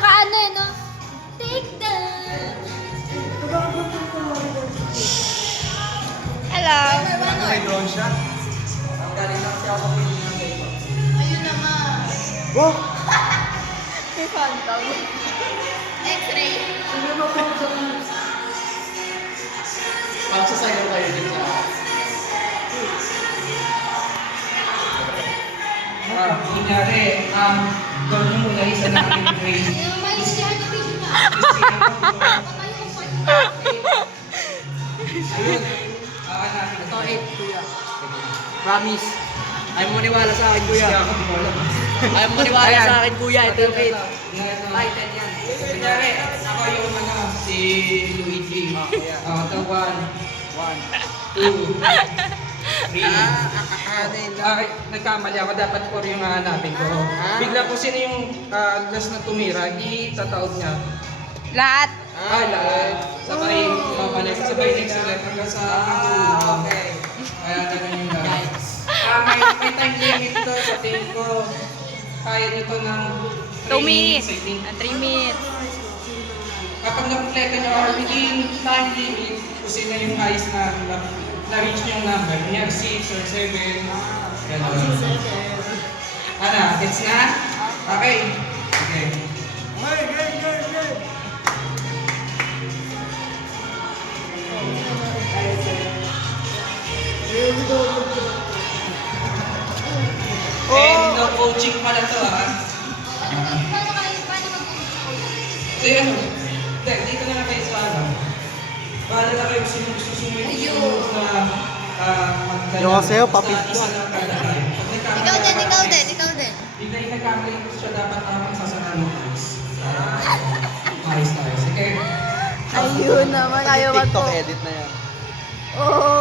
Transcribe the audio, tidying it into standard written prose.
naka-ano eh, no? Take that. Hello. May drone shot. Ang galing lang siya ako pinili. Ayun naman. Oh! May phantom. X-ray. Magsasayaw kayo din sa... Kunyari, gawin mo muna isa na aking grade. May siya na video na. Ayun. Ito, 8, kuya. Promise. Ayaw mo maniwala sa akin, kuya. Ayaw mo maniwala sa akin, kuya. Ito yung 8. Ay, 10 yan. Kunyari, ako yung si Luigi. Ito, 1, 2, 3. Nagkamali ako. Dapat 4 yung hanapin ko. Bigla po sino yung last na tumira, itataod niya. Lahat. Lahat. Sabay, sabay next ulit hanggang sa okay. Kaya ganun yung lahat. May time limit to sa tingin ko. Kaya nyo to ng 2 minutes. I think. 3 minutes. Kapag na-complete nyo or within time limit, kung sino yung highest na-reach nyo yung number. Kunyari 6 or 7. Ganun. Ano, gets na? Okay. Okay. No coaching pala to Kasi ano, dito na lang kayo sa alam. Bahala na kayo sino gusto sumunod na Yung kasi papit isa lang kada tayo. Ikaw din. Bigla yung nagkamali ko siya dapat naman sasara mo guys. Ayos tayo. Sige. Ayun naman. Ayaw TikTok edit na yan. Oo.